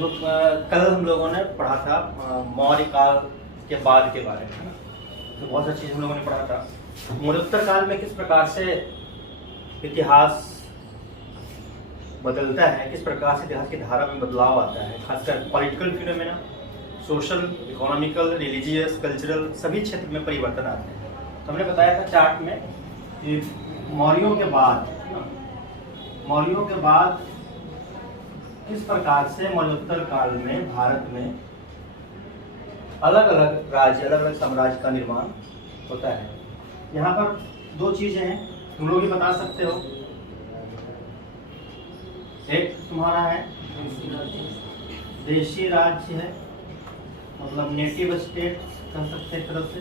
हम लोग कल हम लोगों ने पढ़ा था मौर्य काल के बाद के बारे में, है ना। तो बहुत सारी चीज़ हम लोगों ने पढ़ा था। मौर्योत्तर काल में किस प्रकार से इतिहास बदलता है, किस प्रकार से इतिहास की धारा में बदलाव आता है, खासकर political phenomena, social, economical, religious, cultural सभी क्षेत्र में परिवर्तन आते हैं। तो हमने बताया था चार्ट में कि मौर्यों के बाद किस प्रकार से मौर्योत्तर काल में भारत में अलग अलग राज्य, अलग अलग साम्राज्य का निर्माण होता है। यहाँ पर दो चीजें हैं, तुम लोग भी बता सकते हो। एक तुम्हारा है देशी राज्य है, मतलब नेटिव स्टेट कह सकते हैं, एक तरफ से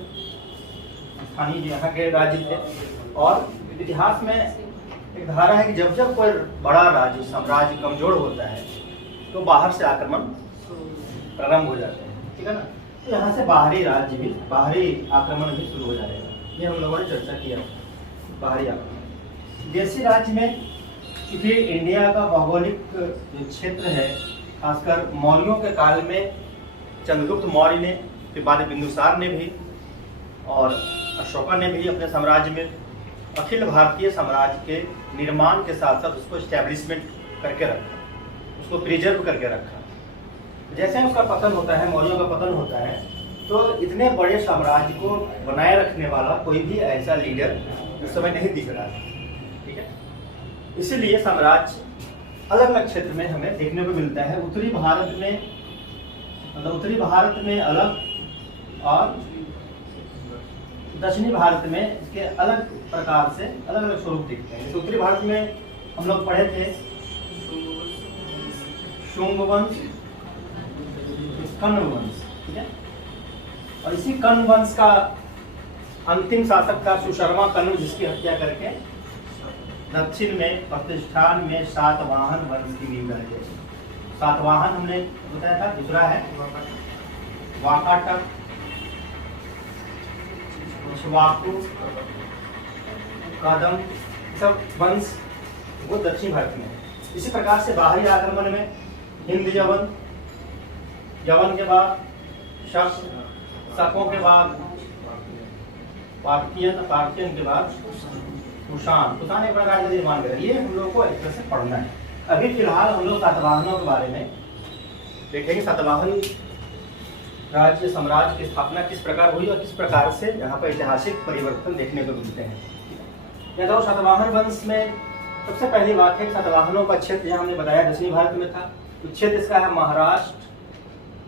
स्थानीय यहाँ के राज्य थे। और इतिहास में एक धारा है कि जब जब कोई बड़ा राज्य, साम्राज्य कमजोर होता है तो बाहर से आक्रमण प्रारंभ हो जाते हैं, ठीक है ना। तो यहाँ से बाहरी राज्य भी, बाहरी आक्रमण भी शुरू हो जाएगा। ये हम लोगों ने चर्चा किया, बाहरी आक्रमण। देशी राज्य में क्योंकि इंडिया का भौगोलिक जो क्षेत्र है, खासकर मौर्यों के काल में चंद्रगुप्त मौर्य ने, फिर बाद में बिंदुसार ने भी और अशोका ने भी अपने साम्राज्य में अखिल भारतीय साम्राज्य के निर्माण के साथ साथ उसको एस्टैब्लिशमेंट करके रखा, उसको प्रिजर्व करके रखा। जैसे उसका पतन होता है, मौर्यों का पतन होता है, तो इतने बड़े साम्राज्य को बनाए रखने वाला कोई भी ऐसा लीडर उस समय नहीं दिख रहा था, ठीक है। इसीलिए साम्राज्य अलग अलग क्षेत्र में हमें देखने को मिलता है। उत्तरी भारत में, मतलब उत्तरी भारत में अलग और दक्षिणी भारत में इसके अलग प्रकार से अलग अलग स्वरूप दिखते हैं। जैसे उत्तरी भारत में हम लोग पढ़े थे शुंग वंश, कण्व वंश, ठीक है। और इसी कण्व वंश का अंतिम शासक था सुशर्मा कण्व, जिसकी हत्या करके दक्षिण में प्रतिष्ठान में सातवाहन वंश की नींव डाली गई। सातवाहन हमने बताया था। दूसरा है वाकाटक, इक्ष्वाकु, कदम, सब वंश वो दक्षिण भारत में। इसी प्रकार से बाहरी आक्रमण में हिंद यवन, यवन के बाद शक, शकों के बाद पार्थियन, पार्थियन के बाद कुषाण, कुषाण एक प्रकार का निर्माण करें। ये हम लोग को एक तरह से पढ़ना है। अभी फिलहाल हम लोग सातवाहनों के बारे में देखेंगे। सातवाहन राज्य साम्राज्य की स्थापना किस प्रकार हुई और किस प्रकार से यहाँ पर ऐतिहासिक परिवर्तन देखने को मिलते हैं। यहाँ सातवाहन वंश में सबसे पहली बात है, सातवाहनों का क्षेत्र यहाँ हमने बताया दक्षिणी भारत में था। तो क्षेत्र इसका है महाराष्ट्र।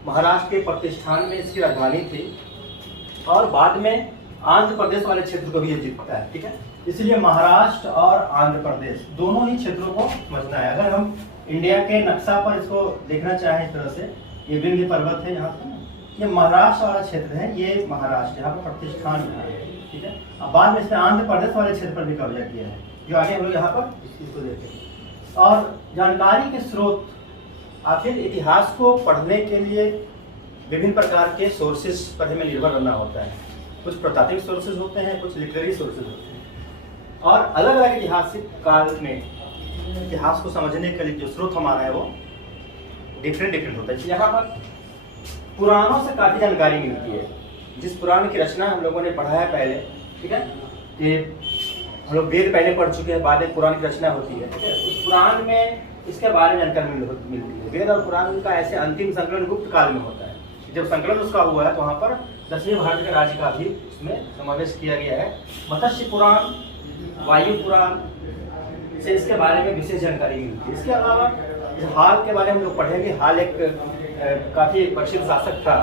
महाराष्ट्र के प्रतिष्ठान में इसकी राजधानी थी और बाद में आंध्र प्रदेश वाले क्षेत्र को भी ये जीतता है, ठीक है। इसलिए महाराष्ट्र और आंध्र प्रदेश दोनों ही क्षेत्रों को समझना है। अगर हम इंडिया के नक्शा पर इसको देखना चाहें इस तरह से, ये विंध्य पर्वत है यहाँ पर, ये महाराष्ट्र वाला क्षेत्र है, ये महाराष्ट्र यहाँ पर प्रतिष्ठान है, ठीक है। अब बाद में इसने आंध्र प्रदेश वाले क्षेत्र पर भी कब्जा किया है, जो आगे हम लोग यहाँ पर इसको देखेंगे। और जानकारी के स्रोत, आखिर इतिहास को पढ़ने के लिए विभिन्न प्रकार के सोर्सेज पर हमें निर्भर रहना होता है। कुछ प्रतात्विक सोर्सेज होते हैं, कुछ लिटरेरी सोर्सेज होते हैं। और अलग अलग ऐतिहासिक काल में इतिहास को समझने के लिए जो स्रोत हमारा है वो डिफरेंट होता है। यहाँ पर पुराणों से काफ़ी जानकारी मिलती है। जिस पुराण की रचना हम लोगों ने पढ़ा है पहले, ठीक है, कि हम लोग वेद पहले पढ़ चुके हैं, बाद में पुराण की रचना होती है, ठीक है। उस पुराण में इसके बारे में जानकारी मिलती है। वेद और पुराण का ऐसे अंतिम संकलन गुप्त काल में होता है। जब संकलन उसका हुआ है तो वहाँ पर दक्षिण भारत के राज्य का भी उसमें समावेश किया गया है। मत्स्य पुराण, वायु पुराण से इसके बारे में विशेष जानकारी मिलती है। इसके अलावा हाल के बारे में हम लोग पढ़ेंगे। हाल एक काफ़ी प्रसिद्ध शासक था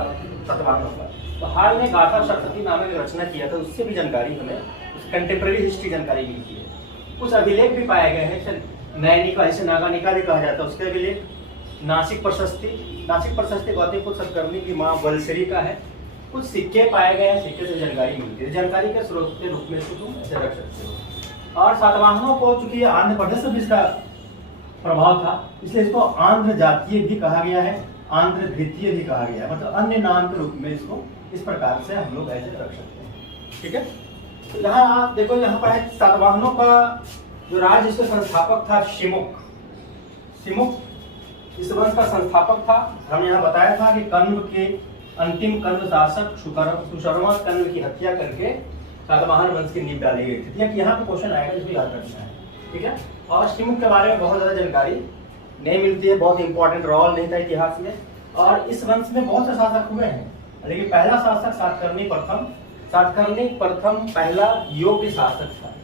सातवाहनों का, तो हाल ने गाथा सप्तती नामक रचना किया था, उससे भी जानकारी हमें, कंटेम्प्रेरी हिस्ट्री जानकारी मिलती है। कुछ अभिलेख भी पाए गए हैं, नैनिका, जिसे नागानिका भी कहा जाता है, उसके अभिलेख। नासिक प्रशस्ति गौतमपुत्र सतकर्णी की माँ बलसरी का है। कुछ सिक्के पाए गए हैं, सिक्के से जानकारी मिलती है। जानकारी के स्रोत के रूप में इसको तुम ऐसे रख सकते हो। और सातवाहनों को चूंकि आंध्र प्रदेश से भी इसका प्रभाव था, इसलिए इसको आंध्र जातीय भी कहा गया है, आंध्र द्वितीय भी कहा गया है, मतलब अन्य नाम के रूप में इसको इस प्रकार से हम लोग ऐसे रख सकते हैं, ठीक है। तो यहाँ आप देखो, यहाँ पर है सातवाहनों का जो राज्य, इसके संस्थापक था शिमुक। शिमुक इस वंश का संस्थापक था। हमने यहाँ बताया था कि कण्व के अंतिम कण्व शासक सुशर्मा कण्व की हत्या करके सातवाहन वंश की नींव डाली गई थी। यहाँ पे क्वेश्चन आएगा, इसको याद रखना है, ठीक है। और शिमुख के बारे में बहुत ज्यादा जानकारी नहीं मिलती है, बहुत इंपॉर्टेंट रोल नहीं था इतिहास में। और इस वंश में बहुत से शासक हुए हैं, लेकिन पहला शासक सातकर्णी प्रथम पहला योग्य शासक था।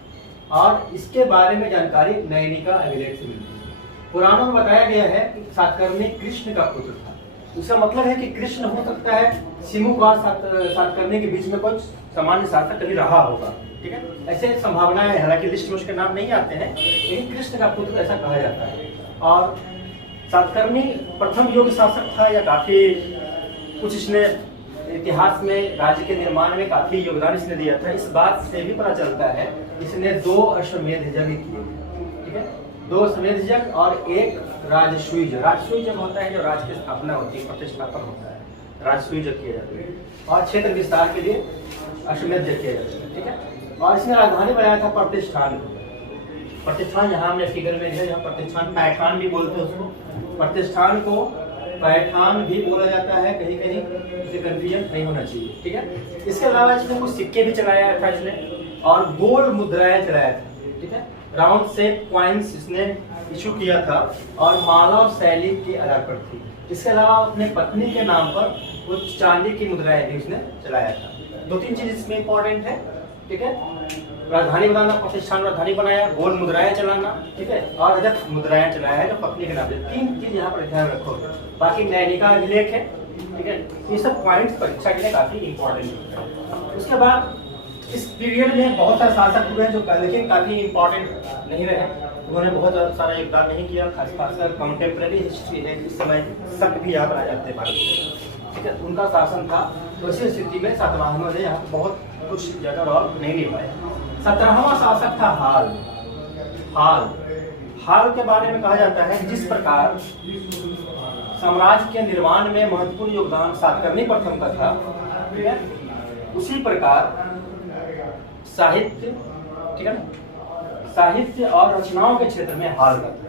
और इसके बारे में जानकारी नैनिका अभिलेख से मिलती है। पुराणों में बताया गया है कि सातकर्णी कृष्ण का पुत्र था। इसका मतलब है कि कृष्ण हो सकता है शिमुख और सातकर्णी के बीच में कुछ सामान्य शासक कभी रहा होगा, ठीक है। ऐसे संभावनाएं है, हालांकि लिस्ट में उसके नाम नहीं आते हैं, लेकिन कृष्ण का पुत्र ऐसा कहा जाता है। और सातकर्णी प्रथम योग्य शासक था या काफी कुछ इसने इतिहास में राज्य के निर्माण में काफी योगदान इसने दिया था। इस बात से भी पता चलता है इसने 2 अश्वमेध यज्ञ किए, ठीक है। 2 अश्वमेध यज्ञ और 1 राजसूय यज्ञ। राजसूय यज्ञ होता है जो राज्य की स्थापना होती है, प्रतिष्ठापन होता है, राजसूय यज्ञ किया जाता है। और क्षेत्र विस्तार के लिए अश्वमेध यज्ञ किया जाता है, ठीक है। और इसने राजधानी बनाया था प्रतिष्ठान को। प्रतिष्ठान यहाँ हमने फिगर में है, यहाँ प्रतिष्ठान पैठान भी बोलते हैं उसको। प्रतिष्ठान को पैठान भी बोला जाता है, कहीं कहीं इसे कंफ्यूजन नहीं होना चाहिए, ठीक है। इसके अलावा इसने कुछ सिक्के भी चलाया था इसने, और गोल मुद्राएं चलाया था, ठीक है। राउंड शेप कॉइन्स इसने इशू किया था और मानव शैली के आधार पर थी। इसके अलावा अपने पत्नी के नाम पर कुछ चांदी की मुद्राएं भी उसने चलाया था। 2-3 चीज इसमें इंपॉर्टेंट है, ठीक है। राजधानी बनाना, प्रतिष्ठान राजधानी बनाया, गोल मुद्राएं चलाना, ठीक है, और रजत मुद्राएं चलाया है जो पत्नी के नाम पे। 3 चीज यहाँ पर ध्यान रखो। बाकी नैनिका अभिलेख है, ठीक है। ये सब पॉइंट्स परीक्षा के लिए काफी इंपॉर्टेंट है। उसके बाद इस पीरियड में बहुत सारे शासक हुए जो लेकिन काफी इंपॉर्टेंट नहीं रहे, उन्होंने बहुत सारा योगदान नहीं किया। खासकर कंटेम्प्रेरी हिस्ट्री है, इस समय शक भी यहाँ पर आ जाते हैं भारत में, ठीक है। उनका शासन था, तो इसी स्थिति में सातवाहनों ने यहाँ बहुत कुछ ज्यादा रोल नहीं निभाया। 17वां शासक था हाल के बारे में कहा जाता है जिस प्रकार साम्राज्य के निर्माण में महत्वपूर्ण योगदान सातकर्णी प्रथम का था, ठीक है, उसी प्रकार साहित्य, ठीक है, साहित्य और रचनाओं के क्षेत्र में हाल का था।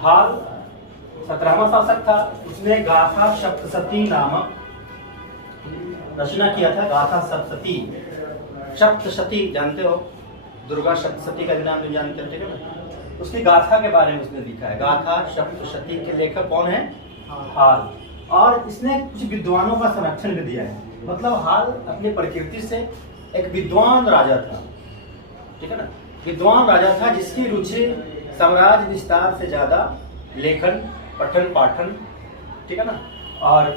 हाल 17वां शासक था। उसने गाथा सप्तशती नामक रचना किया था। गाथा सप्तशती जानते हो, दुर्गा सप्तशती का भी नाम भी जानते हो, ठीक है ना। उसकी गाथा के बारे में उसने लिखा है। गाथा सप्तशती के लेखक कौन है? हाल। और इसने कुछ विद्वानों का संरक्षण भी दिया है। मतलब हाल अपनी प्रकृति से एक विद्वान राजा था, ठीक है ना, विद्वान राजा था जिसकी रुचि साम्राज्य विस्तार से ज्यादा लेखन, पठन पाठन, ठीक है ना, और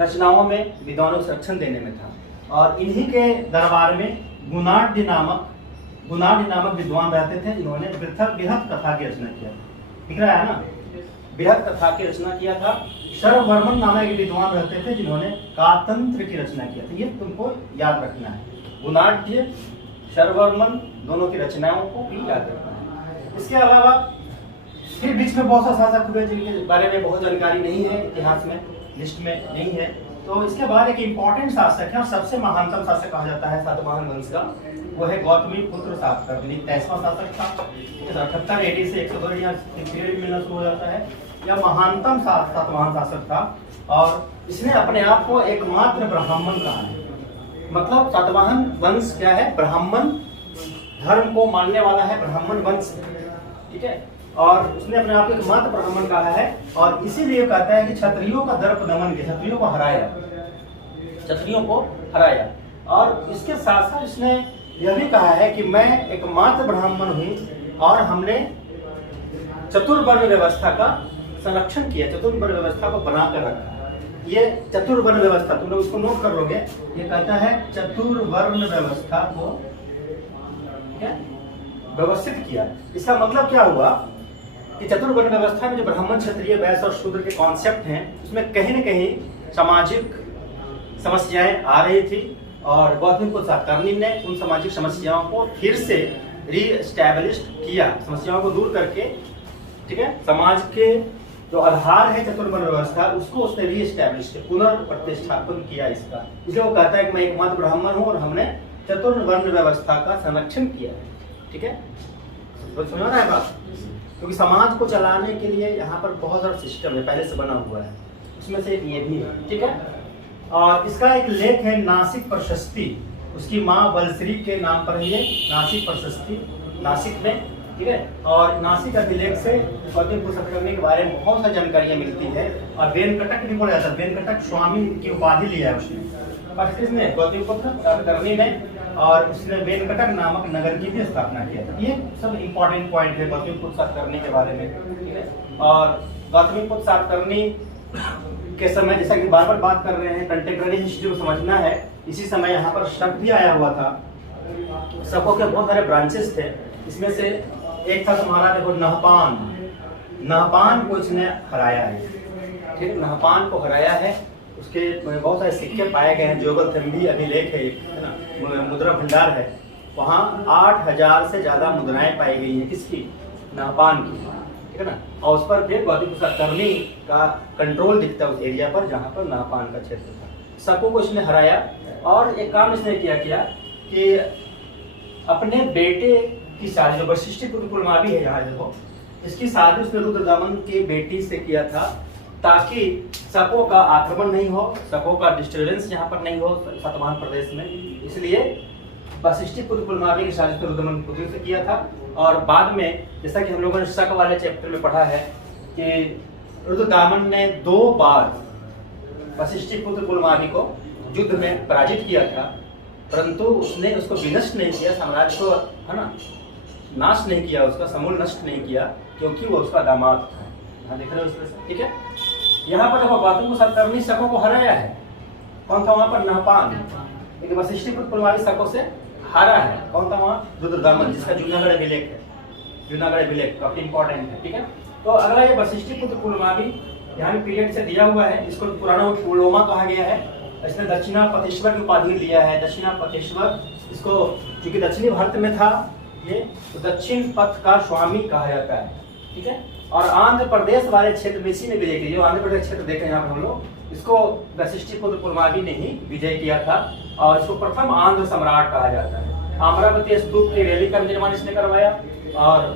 रचनाओं में विद्वानों को संरक्षण देने में था। और इन्हीं के दरबार में गुणाढ्य नामक विद्वान रहते थे जिन्होंने बृहत कथा की रचना किया। दिख रहा है ना, बृहत कथा की रचना किया था। शर्ववर्मन नामक एक विद्वान रहते थे जिन्होंने कातंत्र की रचना किया था। ये तुमको याद रखना है, गुणाढ्य, शर्ववर्मन दोनों की रचनाओं को भी याद रखना है। इसके अलावा फिर बीच में बहुत सारे शासक हुए जिनके बारे में बहुत जानकारी नहीं है, इतिहास में लिस्ट में नहीं है। तो इसके बाद एक इम्पोर्टेंट शासक है और सबसे महानतम शासक कहा जाता है सातवाहन वंश का, वो है गौतमी पुत्र सातकर्णी। 23वां शासक था। 78 AD से 102 पीरियड मिलना शुरू हो जाता है। यह महानतम सातवाहन शासक था और इसने अपने आप को एकमात्र ब्राह्मण कहा है। मतलब सातवाहन वंश क्या है? ब्राह्मण धर्म को मानने वाला है, ब्राह्मण वंश, ठीक है। और उसने अपने आप को एकमात्र ब्राह्मण कहा है और इसीलिए कहता है कि क्षत्रियों का दर्प दमन किया, क्षत्रियों को हराया। और इसके साथ साथ इसने यह भी कहा है कि मैं एकमात्र ब्राह्मण हूँ और हमने चतुर्वर्ण व्यवस्था का संरक्षण किया, चतुर्वर्ण व्यवस्था को बनाकर रखा। ये चतुर्वर्ण व्यवस्था तुम लोग इसको नोट कर लोगे। ये कहता है चतुर्वर्ण व्यवस्था को क्या व्यवस्थित किया। इसका मतलब क्या हुआ कि चतुर्वर्ण व्यवस्था में जो ब्राह्मण, क्षत्रिय, वैश्य और शूद्र के कॉन्सेप्ट हैं उसमें कहीं न कहीं सामाजिक समस्याएं आ रही थी और गौतमी पुत्र सातकर्णी ने उन सामाजिक समस्याओं को फिर से रीएस्टैब्लिश किया, समस्याओं को दूर करके, ठीक है। समाज के जो आधार है चतुर्वर्ण व्यवस्था उसको उसने रीएस्टैब्लिश किया, पुनर्प्रतिष्ठापन किया इसका। इसलिए वो कहता है कि मैं एकमात्र ब्राह्मण हूँ और हमने चतुर्वर्ण व्यवस्था का संरक्षण किया है, ठीक है। तो समझ रहा है बात? क्योंकि समाज को चलाने के लिए यहाँ पर बहुत सारा सिस्टम है, पहले से बना हुआ है, उसमें से एक ये भी है, ठीक है। और इसका एक लेख है नासिक प्रशस्ति, उसकी माँ बलश्री के नाम पर ये नासिक प्रशस्ति, नासिक में, ठीक है। और नासिक अभिलेख से गौतम बुद्ध सत्कर्णी के बारे में बहुत सारी जानकारियाँ मिलती है। और वेंकटक भी बोला जाता है, वेंकटक स्वामी की उपाधि लिया है उसने, इसमें गौतम बुद्ध सत्कर्णी में, और उसने वेंकटक नामक नगर की भी स्थापना किया था। ये सब इंपॉर्टेंट पॉइंट है गौतम बुद्ध सत्कर्णी के बारे में, ठीक है। और गौतम बुद्ध सत्कर्णी के समय, जैसा कि बार बार बात कर रहे हैं, कंटेम्प्रेरी हिस्ट्री को समझना है, इसी समय यहाँ पर शक भी आया हुआ था। शकों के बहुत सारे ब्रांचेस थे, इसमें से एक था तुम्हारा देखो नहपान, नहपान को इसने हराया है, ठीक, नहपान को हराया है। उसके बहुत सारे सिक्के पाए गए हैं, जोगलथम्बी अभिलेख है ना, मुद्रा भंडार है, वहाँ 8000 से ज्यादा मुद्राएं पाई गई हैं, किसकी? नहपान की, ठीक है ना। और उस पर फिर गौतम बुद्ध सत्कर्णी का कंट्रोल दिखता है उस एरिया पर जहाँ पर नहपान का क्षेत्र था। शकों को इसने हराया, और एक काम इसने किया कि अपने बेटे की शादी, जो वशिष्ठ पुत्र पुलमावी है यहाँ देखो, इसकी शादी उसने रुद्रदमन की बेटी से किया था, ताकि शकों का आक्रमण नहीं हो, शकों का डिस्टर्बेंस यहाँ पर नहीं हो सातवाहन प्रदेश में। इसलिए वशिष्ठ पुत्र पुलमावी की शादी रुद्रदमन पुत्र से किया था। और बाद में जैसा कि हम लोगों ने शक वाले चैप्टर में पढ़ा है कि रुद्रदामन ने 2 बार वशिष्ठ पुत्र पुलमावी को युद्ध में पराजित किया था, परंतु उसने उसको विनष्ट नहीं किया, साम्राज्य को, है ना, नाश नहीं किया, उसका समूल नष्ट नहीं किया, क्योंकि वो उसका दामाद था। हाँ, देख रहे हो इसमें, ठीक है। यहाँ पर देखो गौतम बुद्ध सत्कर्णी शकों को हराया है, कौन था वहाँ पर? नहपान। लेकिन वशिष्ठ पुत्र पुलमावी शकों से हारा है, कौन था वहाँ? रुद्रदमन, जिसका जूनागढ़ अभिलेख है, जूनागढ़ अभिलेख काफी इंपॉर्टेंट है, ठीक है। तो अगला ये वशिष्ठ पुत्र पुलमावी यहाँ भी पीरियड से दिया हुआ है, इसको पुराना पुलोमा कहा गया है। इसने दक्षिणापथेश्वर की उपाधि लिया है, दक्षिणापथेश्वर, इसको क्योंकि दक्षिणी भारत में था ये, तो दक्षिण पथ का स्वामी कहा जाता है, ठीक है। और आंध्र प्रदेश वाले क्षेत्र में इसी ने विजय किया, जो आंध्र प्रदेश क्षेत्र देख रहे हैं यहाँ पर हम लोग, इसको वशिष्ठ पुत्र पुलमावी ने ही विजय किया था, और इसको प्रथम आंध्र सम्राट कहा जाता है। अमरावती स्तूप की रैली का निर्माण इसने करवाया, और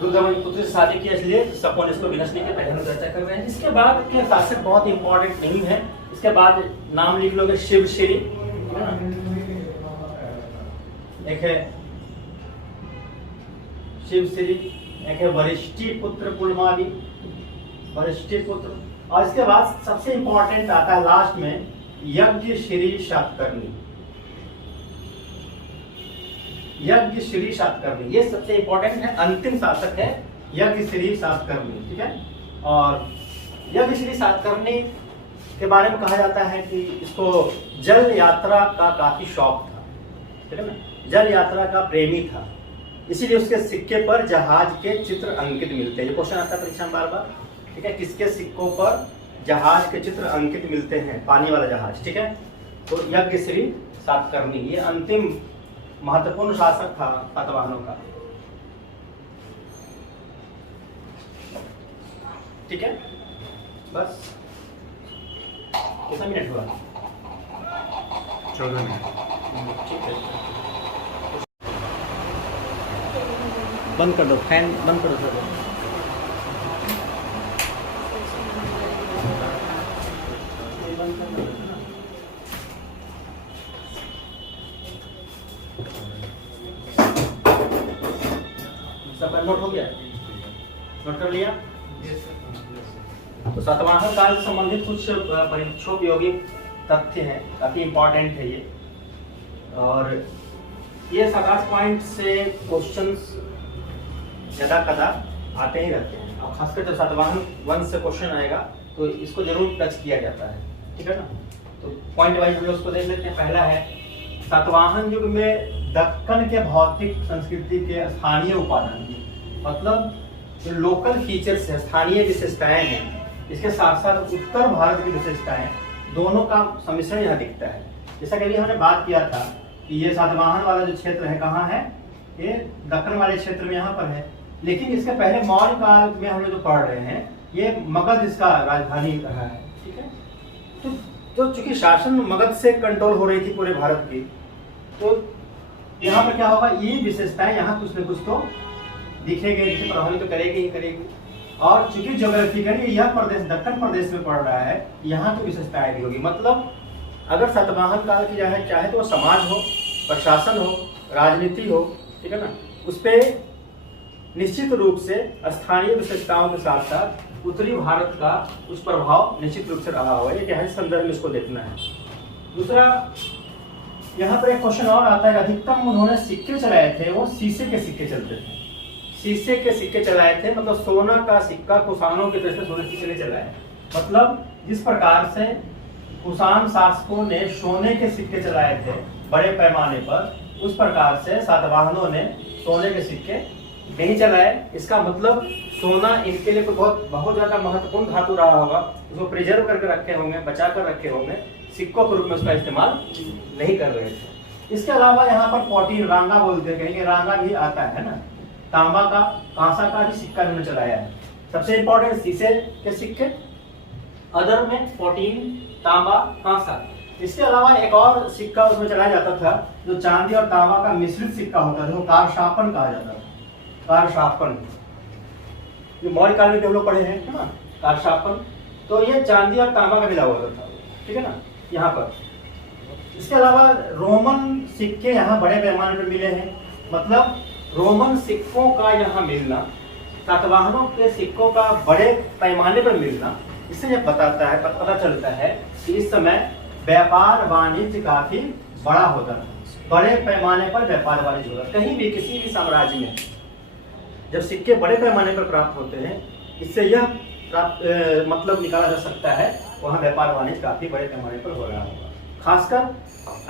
रुद्रदमन पुत्र से शादी किया, इसलिए शकों ने इसको विनष्ट नहीं किया, पहले हम चर्चा कर रहे हैं। इसके बाद के शासक बहुत इंपॉर्टेंट नहीं है, इसके बाद नाम लिख लोगे शिवश्री, एक है शिवश्री, एक है वशिष्ठी पुत्र पुलमावी, वशिष्ठी पुत्र, और इसके बाद सबसे इंपॉर्टेंट आता है लास्ट में यज्ञश्री सातकर्णी, यज्ञश्री सातकर्णी, ये सबसे इंपॉर्टेंट है, अंतिम शासक है यज्ञश्री सातकर्णी, ठीक है। और यज्ञश्री सातकर्णी के बारे में कहा जाता है कि इसको जल यात्रा का काफी शौक था, ठीक है ना, जल यात्रा का प्रेमी था, इसीलिए उसके सिक्के पर जहाज के चित्र अंकित मिलते हैं। ये क्वेश्चन आता है परीक्षा में बार बार, ठीक है, किसके सिक्कों पर जहाज के चित्र अंकित मिलते हैं? पानी वाला जहाज, ठीक है। तो यज्ञश्री सातकर्णी ये अंतिम महत्वपूर्ण शासक था सातवाहनों का, ठीक है। बस कितना मिनट हुआ? 14 मिनट, ठीक है, बंद कर दो, फैन बंद कर दो सर। सब नोट हो गया? नोट कर लिया? तो सातवाहन काल से संबंधित कुछ परीक्षोपयोगी तथ्य हैं, काफी इंपॉर्टेंट है ये, और ये 7-8 पॉइंट से क्वेश्चंस ज्यादा कदा आते ही रहते हैं, और खासकर जब सातवाहन वंश से क्वेश्चन आएगा तो इसको जरूर टच किया जाता है, ठीक है ना। तो पॉइंट वाइज हम उसको देख लेते हैं। पहला है सातवाहन युग में दक्कन के भौतिक संस्कृति के स्थानीय उपादान, मतलब जो लोकल फीचर्स है, स्थानीय विशेषताएं हैं, इसके साथ साथ उत्तर भारत की विशेषताएं, दोनों का सम्मिश्रण यहाँ दिखता है। जैसा कि अभी हमने बात किया था कि ये सातवाहन वाला जो क्षेत्र है कहाँ है? ये दक्कन वाले क्षेत्र में यहाँ पर है, लेकिन इसके पहले मौर्य काल में हम लोग जो पढ़ रहे हैं, ये मगध इसका राजधानी रहा है, ठीक है। तो चूंकि शासन मगध से कंट्रोल हो रही थी पूरे भारत की, तो यहाँ पर क्या होगा, ये विशेषताएं यहाँ कुछ न कुछ तो दिखेगी, इसे प्रभावित तो करेगी ही करेगी। और चूंकि ज्योग्राफिकली यह प्रदेश दक्कन प्रदेश में पड़ रहा है, यहाँ की विशेषताएं भी होगी। मतलब अगर सातवाहन काल की चाहे तो वो समाज हो, प्रशासन हो, राजनीति हो, ठीक है ना, उस पर निश्चित रूप से स्थानीय विशेषताओं के साथ साथ उत्तरी भारत का उस प्रभाव निश्चित रूप से रहा होगा। ये ऐसे संदर्भ में इसको देखना है। दूसरा, यहाँ पर एक क्वेश्चन और आता है, अधिकतम उन्होंने सिक्के चलाए थे वो शीशे के सिक्के चलते थे। शीशे के सिक्के चलाए थे, मतलब सोना का सिक्का कुषाणों की तरह से सोने के सिक्के चलाए। मतलब जिस प्रकार से कुषाण शासकों ने सोने के सिक्के चलाए थे बड़े पैमाने पर, उस प्रकार से सातवाहनों ने सोने के सिक्के नहीं चलाए। इसका मतलब सोना इनके लिए तो बहुत ज्यादा महत्वपूर्ण धातु रहा होगा, उसको प्रिजर्व करके रखे होंगे, बचा कर रखे होंगे, सिक्कों के रूप में उसका इस्तेमाल नहीं कर रहे थे। इसके अलावा यहाँ पर 14 रांगा बोलते हैं, कहेंगे रांगा भी आता है ना, तांबा का, कांसा का भी सिक्का इन्होंने चलाया है। सबसे इंपॉर्टेंट शीशे के सिक्के, अदर में 14 तांबा, कांसा। इसके अलावा एक और सिक्का उसमें चलाया जाता था जो चांदी और तांबा का मिश्रित सिक्का होता था, जो कारशापन कहा जाता था। कारशापन, जो मौर्य काल में हम लोग पढ़े हैं ना, कारशापन। तो ये चांदी और तांबा का मिला हुआ था, ठीक है ना, यहाँ पर। इसके अलावा रोमन सिक्के यहाँ बड़े पैमाने पर मिले हैं। मतलब रोमन सिक्कों का यहाँ मिलना, सातवाहनों के सिक्कों का बड़े पैमाने पर मिलना, इससे यह बताता है, पता चलता है कि इस समय व्यापार वाणिज्य काफी बड़ा होता है। बड़े पैमाने पर व्यापार वाणिज्य होता है। कहीं भी किसी भी साम्राज्य में जब सिक्के बड़े पैमाने पर प्राप्त होते हैं, इससे यह मतलब निकाला जा सकता है वहाँ व्यापार वाणिज्य काफी बड़े पैमाने पर हो रहा होगा। खासकर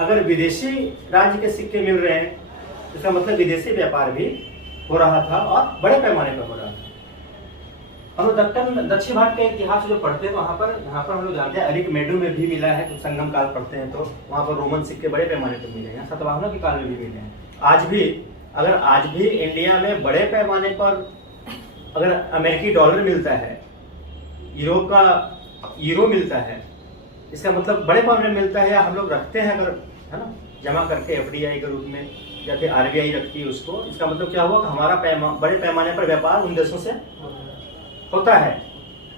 अगर विदेशी राज्य के सिक्के मिल रहे हैं, इसका मतलब विदेशी व्यापार भी हो रहा था और बड़े पैमाने पर हो रहा था। हम लोग दक्षिण भारत के इतिहास जो पढ़ते हैं, वहाँ पर हम लोग जानते हैं अरिकमेडु में भी मिला है। तो संगम काल पढ़ते हैं तो वहाँ पर रोमन सिक्के बड़े पैमाने पर मिले हैं, सातवाहनों के काल में भी मिले हैं। आज भी इंडिया में बड़े पैमाने पर अगर अमेरिकी डॉलर मिलता है, यूरो मिलता है, इसका मतलब बड़े पैमाने में मिलता है, हम लोग रखते हैं अगर, है ना, जमा करके एफडीआई के रूप में, या फिर आरबीआई रखती है उसको। इसका मतलब क्या हुआ कि हमारा बड़े पैमाने पर व्यापार उन देशों से होता है,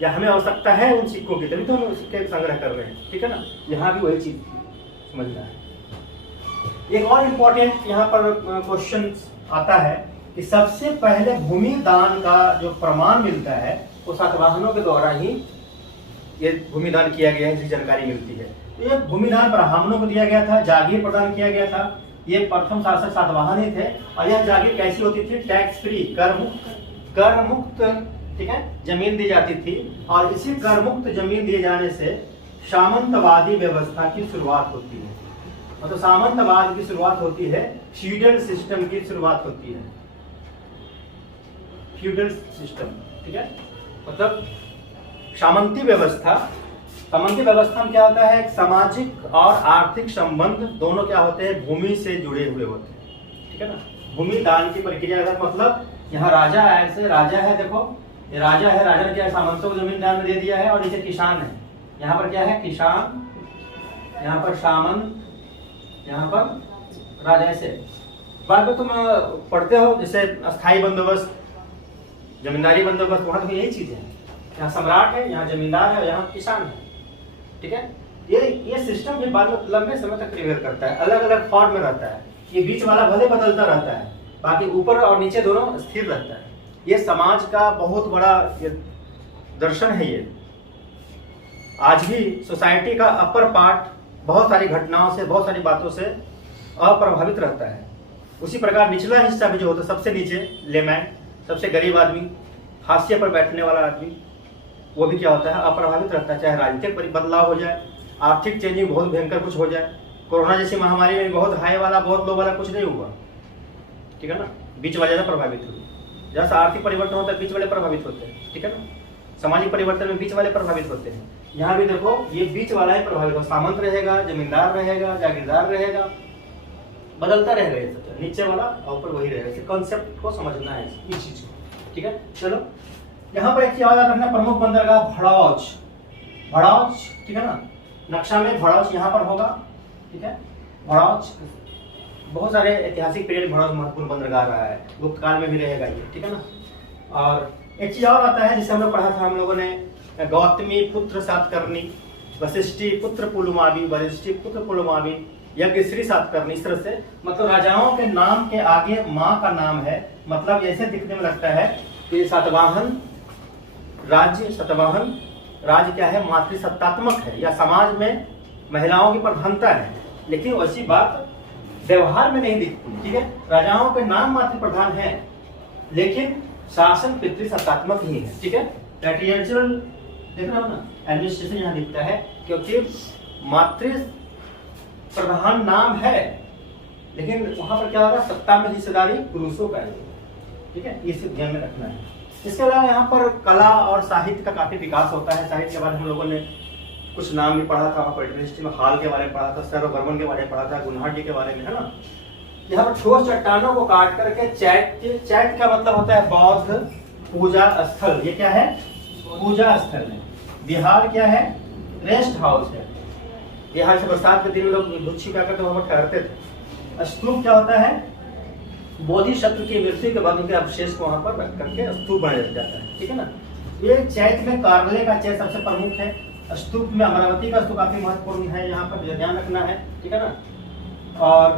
या हमें आवश्यकता है उन सिक्कों की, तभी तो हम सिक्के संग्रह कर रहे हैं, ठीक है ना। यहाँ भी वही चीज समझना है। एक और इम्पोर्टेंट यहाँ पर क्वेश्चन आता है कि सबसे पहले भूमि दान का जो प्रमाण मिलता है वो सातवाहनों के द्वारा ही ये भूमि दान किया गया है, इसकी जानकारी मिलती है। तो ये भूमि दान ब्राह्मणों को दिया गया था, जागीर प्रदान किया गया था। ये प्रथम शासक सातवाहन ही थे। और यह जागीर कैसी होती थी? टैक्स फ्री, कर मुक्त, ठीक है, जमीन दी जाती थी। और इसी कर मुक्त जमीन दिए जाने से सामंतवादी व्यवस्था की शुरुआत होती है। मतलब सामंतवाद की शुरुआत होती है, फ्यूडल सिस्टम की शुरुआत होती है, फ्यूडल सिस्टम, ठीक है। मतलब सामंती व्यवस्था में क्या होता है? सामाजिक और आर्थिक संबंध दोनों क्या होते हैं? भूमि से जुड़े हुए होते हैं, ठीक है ना। भूमि दान की प्रक्रिया का मतलब यहाँ राजा है, देखो ये राजा है, राजा ने क्या सामंतों को जमीन दान में दे दिया है। और नीचे किसान है, यहाँ पर क्या है? किसान, यहाँ पर सामंत, यहाँ पर राजा। ऐसे बाद में तुम पढ़ते हो जैसे अस्थाई बंदोबस्त, जमींदारी बंदोबस्त, वहां तो यही चीज है। यहाँ सम्राट है, यहाँ जमींदार है और यहाँ किसान है, ठीक है। ये सिस्टम भी बाद में लंबे समय तक प्रिवेल करता है, अलग अलग फॉर्म में रहता है। ये बीच वाला भले बदलता रहता है, बाकी ऊपर और नीचे दोनों स्थिर रहता है। ये समाज का बहुत बड़ा ये दर्शन है। ये आज भी सोसाइटी का अपर पार्ट बहुत सारी घटनाओं से, बहुत सारी बातों से अप्रभावित रहता है। उसी प्रकार निचला हिस्सा भी जो होता है, सबसे नीचे लेमैन, सबसे गरीब आदमी, हाशिए पर बैठने वाला आदमी, वो भी क्या होता है? अप्रभावित रहता है। चाहे राजनीतिक बदलाव हो जाए, आर्थिक चेंजिंग बहुत भयंकर कुछ हो जाए, कोरोना जैसी महामारी में बहुत हाई वाला, बहुत लो वाला कुछ नहीं हुआ, ठीक है ना। बीच वाले ज्यादा प्रभावित हुए। जैसा आर्थिक परिवर्तन होता है, बीच वाले प्रभावित होते हैं, ठीक है ना। सामाजिक परिवर्तन में बीच वाले प्रभावित होते हैं। यहाँ भी देखो ये बीच वाला ही प्रभावित होगा। सामंत रहेगा, जमींदार रहेगा, जागीरदार रहेगा, बदलता रहेगा ये सब, नीचे वाला और ऊपर वही रहेगा। इस कॉन्सेप्ट को समझना है, इस चीज को, ठीक है। चलो यहाँ पर एक चीज याद रखना, प्रमुख बंदरगाह भड़ौच, ठीक है ना। नक्शा में भड़ौच यहाँ पर होगा, ठीक है। बहुत सारे ऐतिहासिक पीरियड बहुत महत्वपूर्ण बंदरगाह रहा है, गुप्त काल में भी रहेगा ये, ठीक है ना। और एक चीज और आता है जिसे हम लोग पढ़ा था हम लोगों ने, गौतमी पुत्र सातकर्णी, वशिष्ठी पुत्र पुलुमावी, वशिष्ठी पुत्र पुलुमावी, यज्ञश्री सातकर्णी। इस तरह से मतलब राजाओं के नाम के आगे माँ का नाम है, मतलब ऐसे दिखने में लगता है कि सातवाहन राज्य क्या है, मातृसत्तात्मक है या समाज में महिलाओं की प्रधानता है, लेकिन वैसी बात व्यवहार में नहीं दिखती, ठीक है। राजाओं के नाम मातृ प्रधान है लेकिन शासन पितृसत्तात्मक ही है, ठीक है। पैट्रियर्चल देख रहे हो ना, एडमिनिस्ट्रेशन यहाँ दिखता है क्योंकि मातृ प्रधान नाम है लेकिन वहां पर क्या होगा, सत्ता में हिस्सेदारी पुरुषों का है, ठीक है। ये सिर्फ ध्यान में रखना है। इसके अलावा यहाँ पर कला और साहित्य का काफी विकास होता है। साहित्य के बारे में हम लोगों ने कुछ नाम भी पढ़ा था, यूनिवर्सिटी में हाल के बारे में पढ़ा था, सर्ववर्मन के बारे में पढ़ा था, गुन्हार जी के बारे में, है ना। यहाँ पर ठोस चट्टानों को काट करके चैत्य का मतलब होता है बौद्ध पूजा स्थल। ये क्या है, पूजा स्थल है। बिहार क्या है, रेस्ट हाउस है। बिहार से बरसात के दिन लोग धूप छिपा करके वहां पर ठहरते थे। स्तूप क्या होता है, बोधिसत्व की मृत्यु के बाद उनके अवशेष को वहां पर रख करके स्तूप बनाया जाता है, ठीक है ना। ये चैत्य में कार्ले का चैत्य सबसे प्रमुख है। स्तूप में अमरावती का स्तूप काफी महत्वपूर्ण है, यहाँ पर ध्यान रखना है, ठीक है ना। और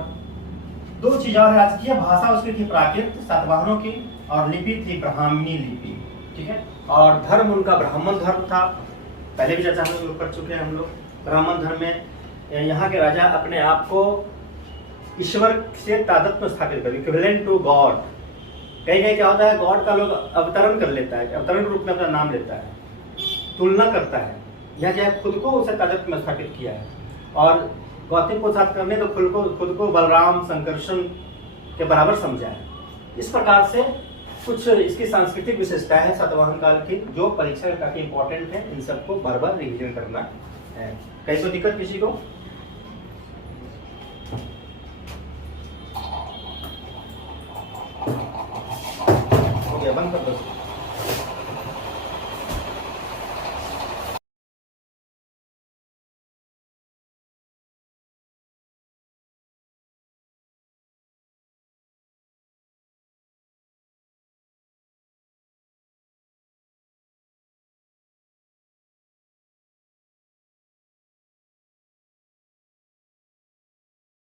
दो चीजें और, राजकीय भाषा उसकी थी प्राकृत सातवाहनों की, और लिपि थी ब्राह्मणी लिपि, ठीक है। और धर्म उनका ब्राह्मण धर्म था, पहले भी चर्चा हम लोग कर चुके हैं हम लोग। ब्राह्मण धर्म में यहाँ के राजा अपने आप को ईश्वर से तादात्म्य स्थापित कर, इक्विवेलेंट टू गॉड। कहीं कहीं क्या होता है, गॉड का लोग अवतरण कर लेता है, अवतरण रूप में अपना नाम लेता है, तुलना करता है। यह क्या है, खुद को उसे तादात्म्य में स्थापित किया है। और गौतम को साथ करने तो खुद को बलराम संकर्षण के बराबर समझा है। इस प्रकार से कुछ इसकी सांस्कृतिक विशेषता है सातवाहन काल की, जो परीक्षा में काफी इंपॉर्टेंट है। इन सबको बार बार रिविजन करना है। कहीं तो दिक्कत किसी को? हो गया, बंद कर दो।